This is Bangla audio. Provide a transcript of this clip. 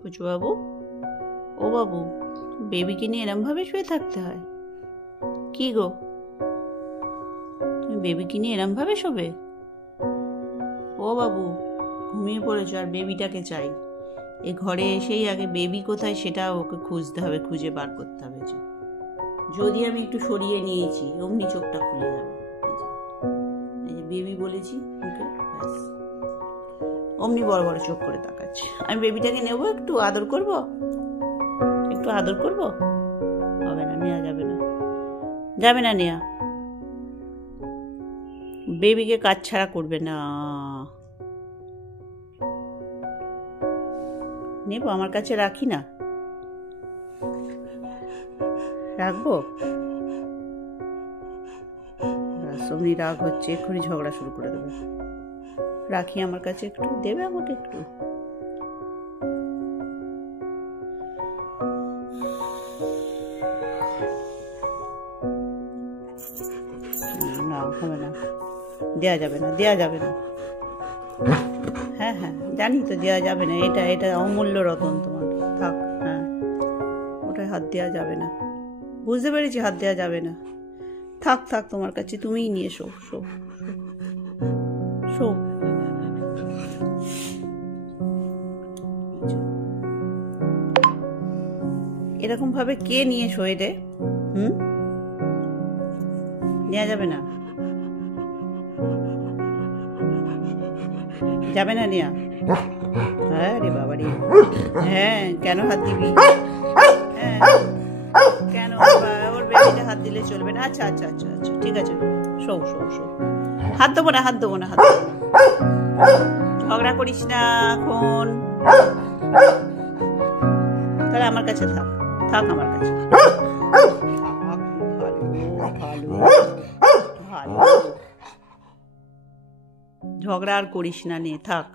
পুচু বাবু, ও বাবু, বেবিকে নিয়ে এরম ভাবে শুয়ে থাকতে হয়? কি গো, তুমি বেবিকে নিয়ে এরম ভাবে শোবে? ও বাবু, ঘুমিয়ে পড়েছো আর বেবিটাকে চাই। এ ঘরে এসেই আগে বেবি কোথায় সেটা ওকে খুঁজতে হবে, খুঁজে বার করতে হবে। যে যদি আমি একটু সরিয়ে নিয়েছি অমনি চোখটা খুলে যাবে। এই যে বেবি বলেছি ওকে, ব্যাস অমনি বড় বড় চোখ করে তাকাচ্ছে। আমি বেবিটাকে নেবো, একটু আদর করব, একটু আদর করব। হবে না, নেওয়া যাবে না, যাবে না নেয়া। বেবিকে কাজ ছাড়া করবে না। নেবো, আমার কাছে রাখি না, রাখবো। অমনি রাগ হচ্ছে, এক্ষুনি ঝগড়া শুরু করে দেবে। রাখি আমার কাছে, একটু দেবে আমাকে একটু। না, হবে না, দেয়া যাবে না, দেয়া যাবে না। হ্যাঁ হ্যাঁ, জানি তো দেওয়া যাবে না। এটা এটা অমূল্য রতন তোমার, থাক। হ্যাঁ, ওটায় হাত দেওয়া যাবে না, বুঝতে পেরেছি, হাত দেওয়া যাবে না। থাক থাক, তোমার কাছে, তুমিই নিয়ে শো শো শো। এরকম ভাবে কে নিয়ে শোয় রে? নেওয়া যাবে না, যাবে না নেয়া। হ্যাঁ রে বাবা রে, হ্যাঁ কেন হাত দিবি? হ্যাঁ কেন, ওর বেবিতে হাত দিলে চলবে না? আচ্ছা আচ্ছা আচ্ছা আচ্ছা, ঠিক আছে, শো শো শো। হাত দেবো না, হাত দেবো না, হাত দেবো না। ঝগড়া করিস না এখন, তাহলে আমার কাছে থাক, থাক আমার কাছে। ভালো ভালো, ঝগড়া আর করিস না, নে থাক।